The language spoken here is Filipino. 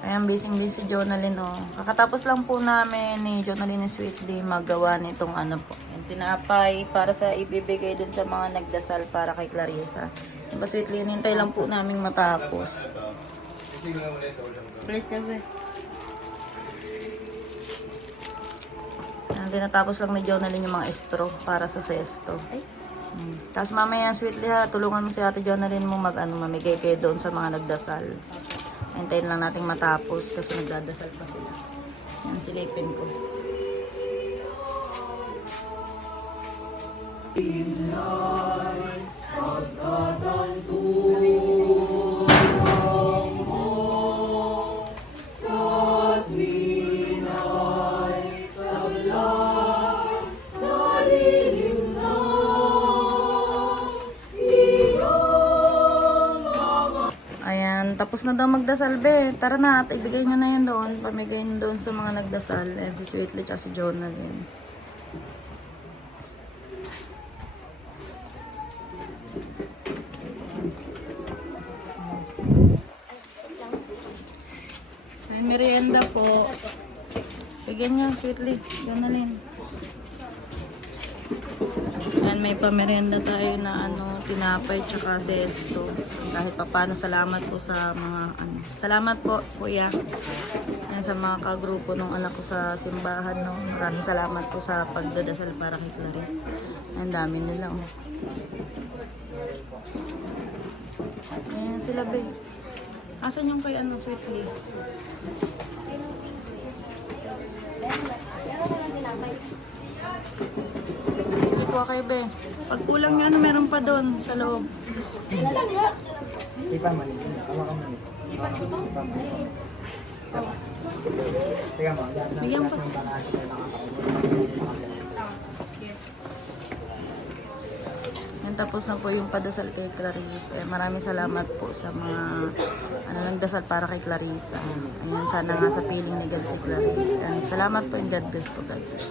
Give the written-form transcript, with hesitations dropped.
Ayan, busy si Jonalyn, oh. Kakatapos lang po namin ni Jonalyn and Sweetly magawa nitong ano po. Yung tinapay para sa ibibigay dun sa mga nagdasal para kay Clarissa. Diba, Sweetly, hinintay lang po namin matapos. Please, Dabe. Ayan, tinatapos lang ni Jonalyn yung mga straw para sa sesto. Tapos mamaya, Sweetly, ha, tulungan mo si Ate Jonalyn mo mamigay kayo doon sa mga nagdasal. Hintayin lang natin matapos kasi nagdadasal pa sila. Yan, silipin ko. Ayan, tapos na daw magdasal, be. Tara na, at ibigay nyo na yan doon. Pamigay nyo doon sa mga nagdasal. Ayan, si Sweetly at si Jonalyn. May merienda po. Bigyan nyo, Sweetly, Jonalyn. Ayan, may pamerienda tayo na tinapay tsaka sesto. Kahit papano, salamat po sa mga salamat po, kuya. Ayan, sa mga kagrupo ng anak ko sa simbahan, no. Maraming salamat po sa pagdadasal para kay Clarice. Ang dami nila, oh. Ayan sila, be. Asan yung kay Sweetly? Hindi ko kayo, be. Pag kulang nga, meron pa doon sa loob. Bigyan pa sa... Yan, tapos na po yung padasal kay Clarice. Maraming salamat po sa mga nagdasal para kay Clarissa. Ayan, sana nga sa piling ni God si Clarice. Salamat po and God bless po, God bless.